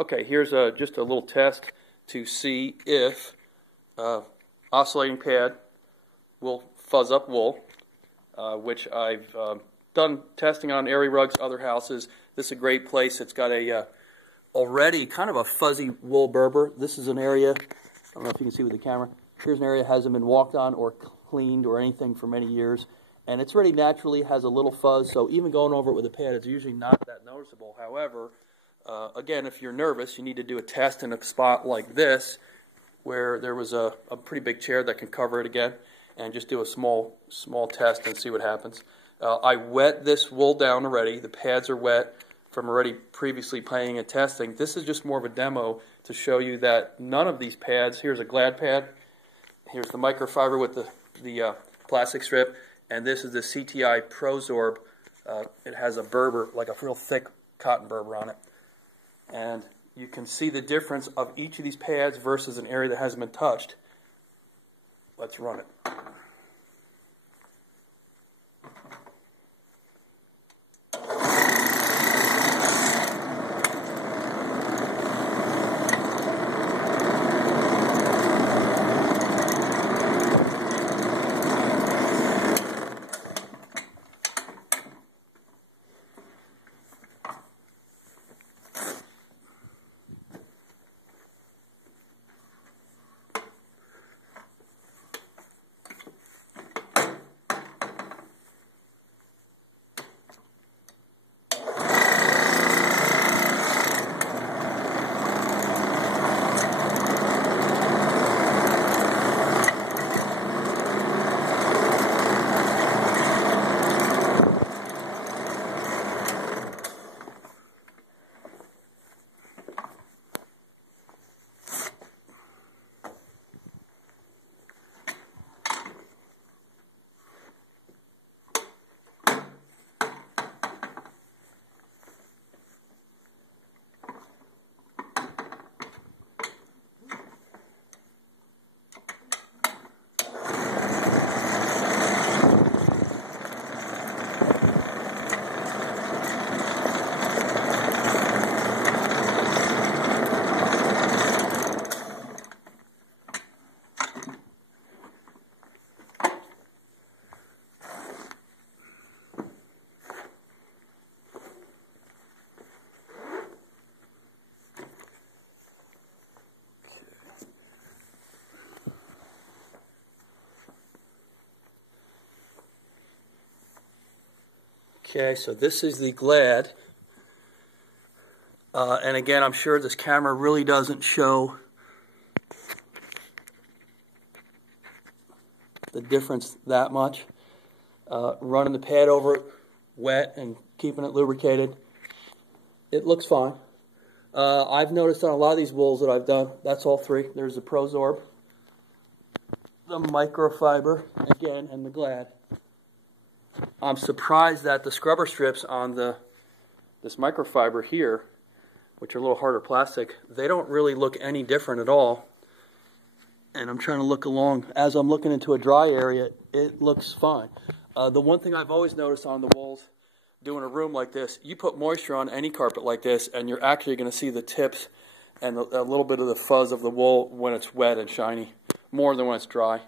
Okay, here's just a little test to see if oscillating pad will fuzz up wool, which I've done testing on area rugs, other houses. This is a great place. It's got a already kind of a fuzzy wool berber. This is an area, I don't know if you can see with the camera, here's an area that hasn't been walked on or cleaned or anything for many years. And it's already naturally has a little fuzz, so even going over it with a pad, it's usually not that noticeable. However, again, if you're nervous, you need to do a test in a spot like this, where there was a pretty big chair that can cover it again, and just do a small test and see what happens. I wet this wool down already. The pads are wet from already previously playing and testing. This is just more of a demo to show you that none of these pads, here's a Glad pad, here's the microfiber with the plastic strip, and this is the CTI ProZorb. It has a berber, like a real thick cotton berber on it. And you can see the difference of each of these pads versus an area that hasn't been touched. Let's run it. Okay, so this is the Glad, and again, I'm sure this camera really doesn't show the difference that much. Running the pad over it wet and keeping it lubricated, it looks fine. I've noticed on a lot of these wools that I've done, that's all three. There's the ProZorb, the microfiber, again, and the Glad. I'm surprised that the scrubber strips on this microfiber here, which are a little harder plastic, they don't really look any different at all. And I'm trying to look along. As I'm looking into a dry area, it looks fine. The one thing I've always noticed on the walls, doing a room like this, you put moisture on any carpet like this, and you're actually going to see the tips and a little bit of the fuzz of the wool when it's wet and shiny, more than when it's dry.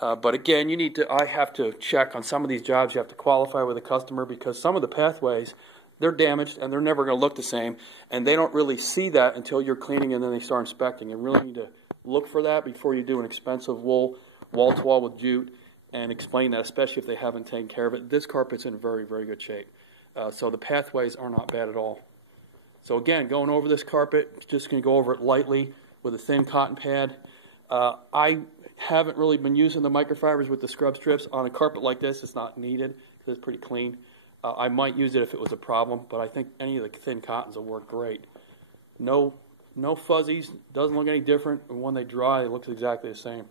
But again, I have to check on some of these jobs. You have to qualify with a customer because some of the pathways, they're damaged and they're never going to look the same. And they don't really see that until you're cleaning and then they start inspecting. You really need to look for that before you do an expensive wool wall-to-wall with jute and explain that, especially if they haven't taken care of it. This carpet's in very, very good shape. So the pathways are not bad at all. So again, going over this carpet, just going to go over it lightly with a thin cotton pad. I haven't really been using the microfibers with the scrub strips on a carpet like this. It's not needed because it's pretty clean. I might use it if it was a problem, but I think any of the thin cottons will work great. No fuzzies, doesn't look any different, and when they dry, it looks exactly the same.